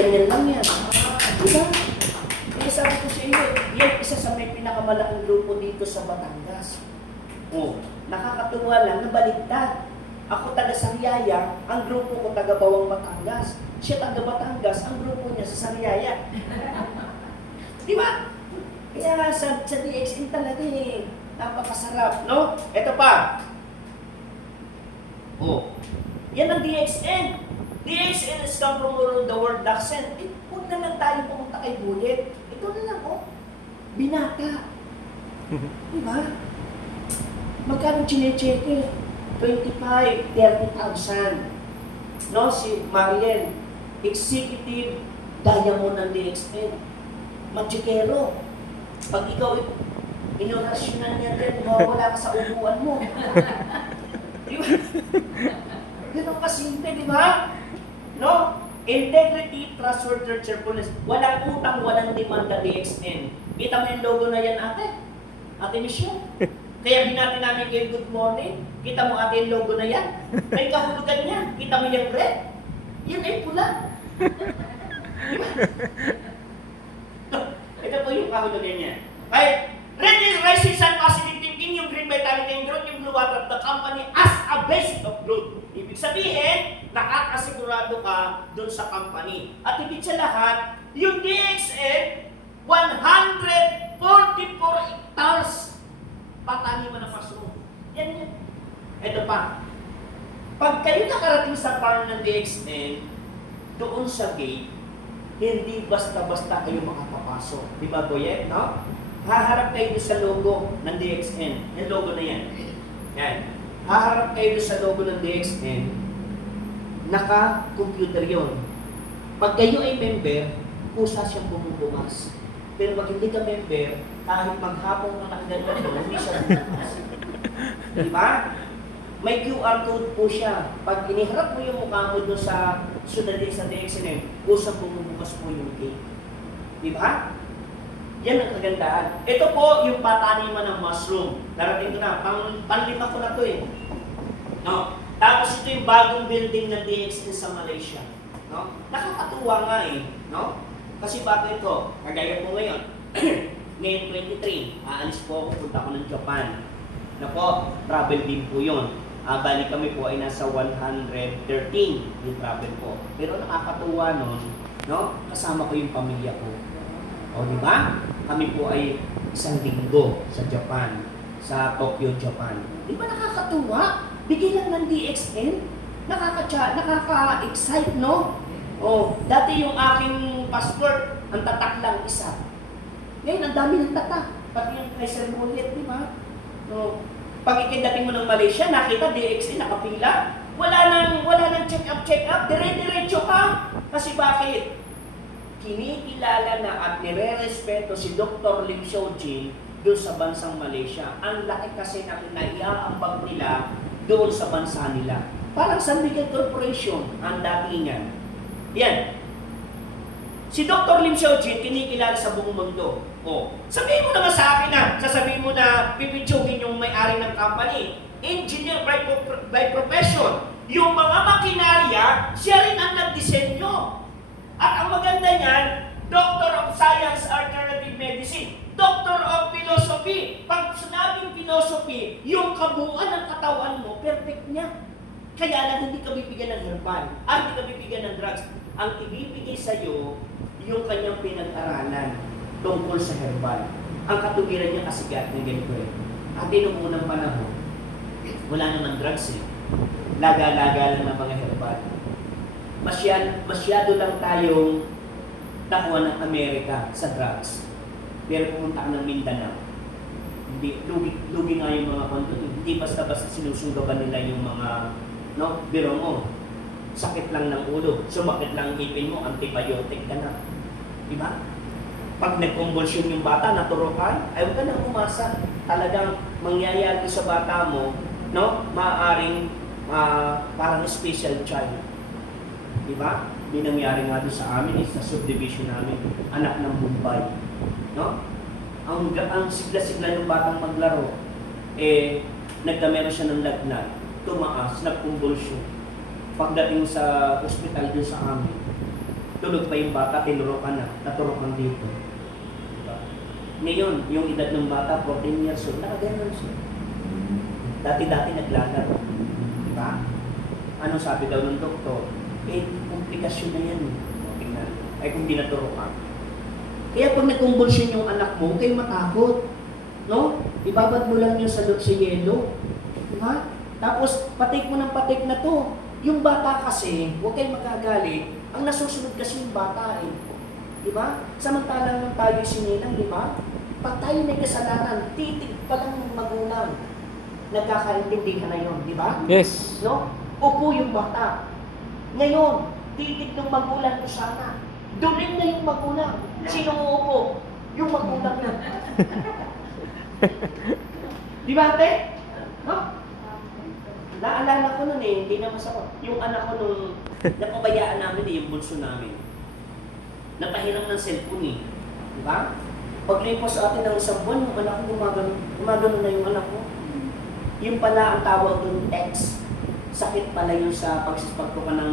Ganyan lang yan. Diba? Kaya sabi ko sa inyo, yan isa sa may pinakamalaking grupo dito sa Batangas. Oh, nakakatuwa lang, nabaligtad. Ako taga Sariaya, ang grupo ko taga Bawang Batangas. Siya taga Batangas, ang grupo niya sa Sariaya. Di ba? Kaya sa DXN talaga eh, napakasarap, no? Ito pa. Oh, yan ang DXN. DXN is come from the word accent. Eh, huwag na lang tayo pumunta kay Bullet. Ito na lang, oh. Binata. Diba? Magkano chinecheque? 25, 30,000. No, si Mariel, executive diamond ng DXN. Magikero. Pag ikaw inorasyonan niya din, mawawala ka sa upuan mo. Diba? Ganun kasimple, di ba? No? Integrity, trustworthy, cheerfulness. Walang utang, walang demanda DXN. Kita mo yung logo na yan, ate? Ate Michelle. Kaya binati namin kayo good morning. Kita mo ate yung logo na yan? May kahulugan niya. Kita mo yung red? Yan ay pula. Diba? Ito po yung kahulugan niya. Right? Red is rising sun, positive thinking, yung green vitality and growth, yung blue water of the company as a base of growth. Ibig sabihin, nakakasigurado ka dun sa company. At higit sa lahat, yung DXN, 144 hectares pataniman ng mushroom. Yan yan. Ito pa. Pag kayo nakarating sa farm ng DXN, doon sa gate, hindi basta-basta kayo makapapasok. Di ba, Boyet, no? Haharap kayo doon sa logo ng DXN. Yung logo na yan. Yan. Haharap kayo doon sa logo ng DXN. Naka-computer yun. Pag kayo ay member, kusa siyang bumubukas. Pero pag hindi ka member, kahit maghapong na nakaganda mo, hindi siya bumubukas. Di ba? May QR code po siya. Pag iniharap mo yung mukha mo doon sa sunodin sa DXN, kusang bumubukas po yung gate. Di ba? Yan ang kagandaan. Ito po yung pataniman ng mushroom. Darating ko na. Panlima ko na to eh. No? Tapos ito yung bagong building ng DXN sa Malaysia. No? Nakakatuwa nga eh. No? Kasi bakit ito? Kagaya po ngayon. Ngayon 23. Aalis po ako. Punta ko ng Japan. Nako, travel din po yun. Bali kami po ay nasa 113 yung travel po. Pero nakakatuwa nun, no? Kasama ko yung pamilya ko. O di ba? Kami po ay isang linggo sa Japan, sa Tokyo, Japan. Di ba nakakatuwa? Bigay lang ng DXN. Nakaka-excite, no? O, dati yung aking passport, ang tatak lang isa. Ngayon, ang dami ng tatak. Pati yung Kaiser Bullet, di ba? O, pag ikindating mo ng Malaysia, nakita DXN, nakapila. Wala nang check-up. Dire-diretso ka. Kasi bakit? Kinikilala na at nire-respeto si Dr. Lim Xiaojin doon sa bansang Malaysia. Ang laki kasi na naiaambag nila doon sa bansa nila. Parang San Miguel Corporation ang datingan. Yan. Si Dr. Lim Xiaojin kinikilala sa buong mundo. O, sabihin mo naman sa akin na, sasabihin mo na pipitsugin yung may-ari ng company. Engineer by profession. Yung mga makinarya, siya rin ang nagdisenyo. At ang maganda niyan, Doctor of Science, Alternative Medicine, Doctor of Philosophy. Pag sinabing philosophy, yung kabuuan ng katawan mo, perfect niya. Kaya lang hindi ka bibigyan ng herbal, hindi ka bibigyan ng drugs. Ang ibibigay sa iyo, yung kanyang pinag-aralan tungkol sa herbal. Ang katuwiran niya kasi ng ganito eh. At noong unang panahon, wala naman drugs eh. Laga-laga lang ng mga herbal. Masyado lang tayong nakuha ng Amerika sa drugs. Pero pumunta ka ng Mindanao, hindi, lugi nga yung mga konto. Hindi basta-basta sinusugaban nila yung mga, no, biro mo. Sakit lang ng ulo, sumakit lang ang ipin mo, antibiotic ka na. Diba? Pag nag-convulsion yung bata, naturokan, ay huwag ka nang umasa. Talagang mangyayari sa bata mo, no, maaaring parang special child. Diba? Hindi nangyari nga doon sa amin, sa subdivision namin, anak ng Mumbai. No? Ang sigla-sigla ng batang maglaro, nagdamero siya ng lagnat, tumaas, nag-convulsion. Pagdating sa ospital doon sa amin, tulog pa yung bata, tinurukan na, naturukan dito. Diba? Ngayon, yung edad ng bata, 14 years old, nakaganon siya. Dati-dati naglalaro. Diba? Ano sabi daw ng doktor? Komplikasyon na yan. Tingnan. Ay kung di naturukan. Kaya pag nagkumbulsyon yung anak mo, huwag kayong matakot. No? Ibabad mo lang yun sa yelo. Diba? Tapos, patik mo ng patik na to. Yung bata kasi, huwag kayong magagalit. Ang nasusunod kasi yung bata eh. Diba? Samantalang nung tayo sinilang, diba? Pag tayo may kasalanan, titig pa lang ng magulang. Nagkakaintindihan na yun, diba? Yes. No? Upo yung bata. Ngayon, titig ng magulang ko sana. Duling na yung magulang. Sino uupo? Yung magulang na. Di ba, ate? No? Naalala ko nun eh, hindi na masakot. Yung anak ko nung napabayaan namin eh, yung bunso namin. Napahiram ng cellphone eh. Di ba? Paglipas sa atin ng isang buwan, yung anak ko gumagano na yung anak ko. Yung pala ang tawag doon, X. Sakit pala yun sa pagsispagto ka ng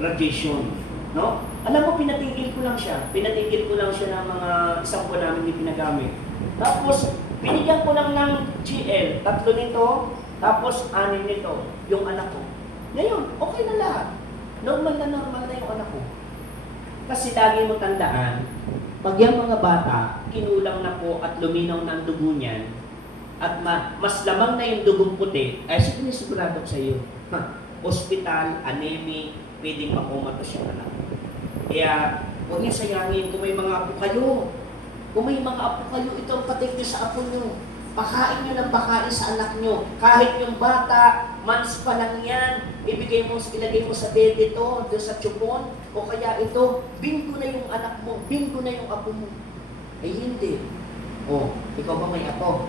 radiation. No? Alam mo, pinatigil ko lang siya. Pinatigil ko lang siya ng mga isang buwan namin hindi pinagamit. Tapos, binigyan ko lang ng GL. 3 nito, tapos 6 nito, yung anak ko. Ngayon, okay na lahat. Normal na yung anak ko. Kasi lagi mo tandaan, pag yung mga bata, kinulang na po at luminaw na ang dugo niyan, at mas lamang na yung dugong puti, ay sigurado ko sa iyo, hospital, anemic, pwedeng makumatos yung anak. Kaya, huwag niyo sayangin kung may mga apo kayo. Kung may mga apo kayo, ito ang patik niyo sa apo niyo. Pakain niyo ng pakain sa anak niyo. Kahit yung bata, months pa lang yan, ilagay mo sa bed ito, doon sa tsupon, o kaya ito, bingo na yung anak mo, bingo na yung apo mo. Ay hindi. O, ikaw ba may apo?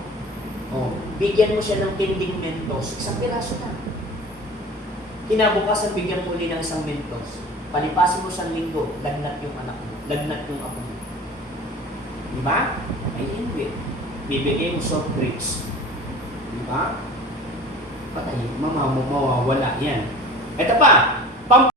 O, bigyan mo siya ng tinding Mentos, 1 piraso na. Kinabukasan, bigyan mo ulit ng 1 Mentos. Palipasin mo sa linggo, lagnat yung anak mo, lagnat yung apo mo. Diba? Ay hindi. Bibigay mo soft drinks. Diba? Patay, mawawala yan. Ito pa,